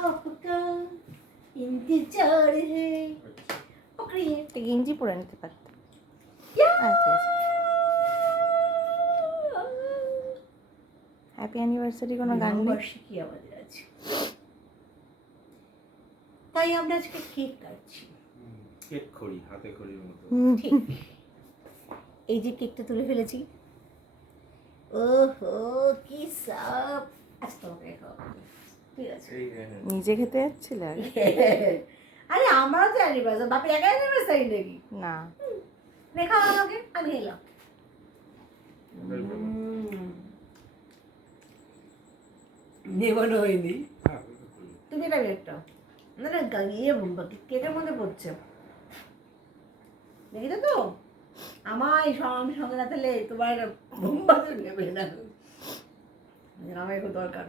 आपका इंतजार है पकड़िए একটা গেঞ্জি পরে নিতে পারতো या আচ্ছা আচ্ছা হ্যাপি অ্যানিভার্সারি কোনো গান নেই বার্ষিকী আমাদের আছে তাই আমরা আজকে কেক কাটছি কেক খড়ি হাতে খড়ির মতো হুম, ঠিক এই যে কেকটা তুলে ফেলেছি ওহো কি সাপ আচ্ছা তোমাকে খাওয়াবো। নিজে খেতে যাচ্ছিল? আরে আমরাও তো অ্যানিভার্সারি বাপের একা অ্যানিভার্সারি নাকি? না। দেখা আমাকে আমি এলাম নেবানো হয়নি। তুমি এটা একটা না না গা- ইয়ে কেকের মধ্যে পড়ছে? দেখেছ তো? আমার আমি সঙ্গে না থাকলে তোমার বোম্বা তো নেবে না। আমার খুব দরকার।